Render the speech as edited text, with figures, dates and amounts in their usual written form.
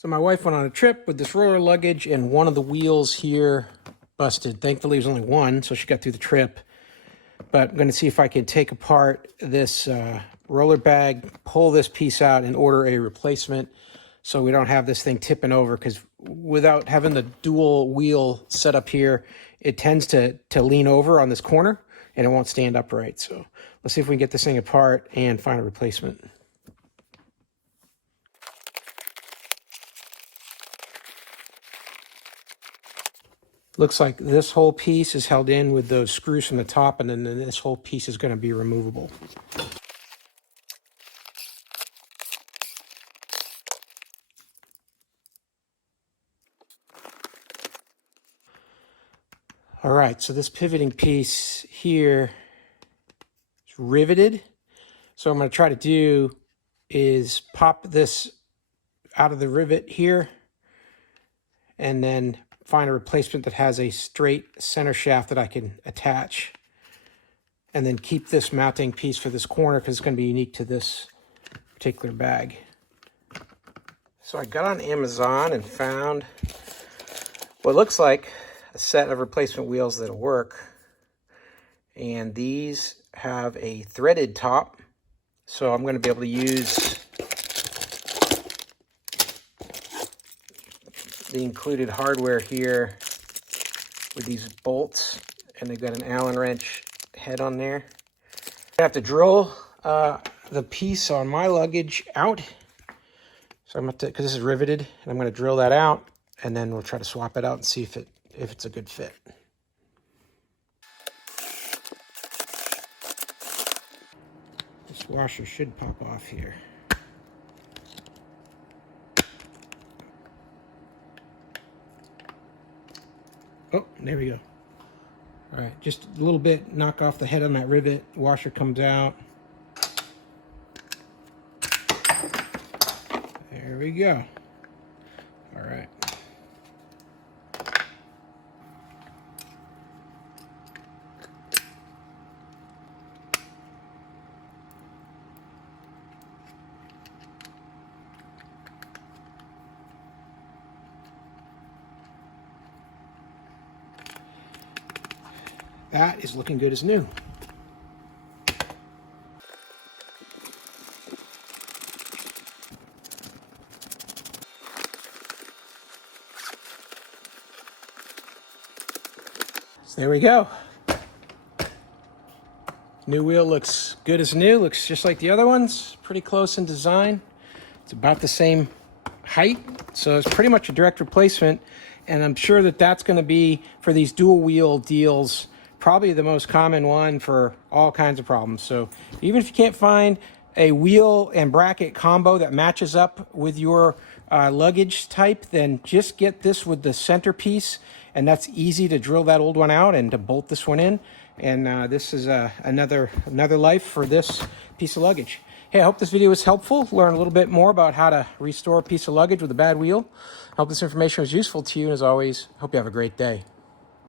So my wife went on a trip with this roller luggage and one of the wheels here busted. Thankfully, it was only one, so she got through the trip. But I'm going to see if I can take apart this roller bag, pull this piece out, and order a replacement so we don't have this thing tipping over, because without having the dual wheel set up here, it tends to lean over on this corner and it won't stand upright. So let's see if we can get this thing apart and find a replacement. Looks like this whole piece is held in with those screws from the top, and then this whole piece is going to be removable. All right, so this pivoting piece here is riveted. So what I'm going to try to do is pop this out of the rivet here and then find a replacement that has a straight center shaft that I can attach, and then keep this mounting piece for this corner because it's going to be unique to this particular bag. So I got on Amazon and found what looks like a set of replacement wheels that'll work. And these have a threaded top, so I'm going to be able to use the included hardware here with these bolts, and they've got an Allen wrench head on there. I have to drill the piece on my luggage out, so I'm going to, because this is riveted, and I'm going to drill that out, and then we'll try to swap it out and see if it's a good fit. This washer should pop off here. Oh, there we go. All right, just a little bit, knock off the head on that rivet, washer comes out. There we go. All right. That is looking good as new. So there we go. New wheel looks good as new, looks just like the other ones, pretty close in design. It's about the same height, so it's pretty much a direct replacement, and I'm sure that that's going to be, for these dual wheel deals, probably the most common one for all kinds of problems. So even if you can't find a wheel and bracket combo that matches up with your luggage type, then just get this with the centerpiece, and that's easy to drill that old one out and to bolt this one in. And this is another life for this piece of luggage. Hey, I hope this video was helpful. Learn a little bit more about how to restore a piece of luggage with a bad wheel. I hope this information was useful to you, and as always, hope you have a great day.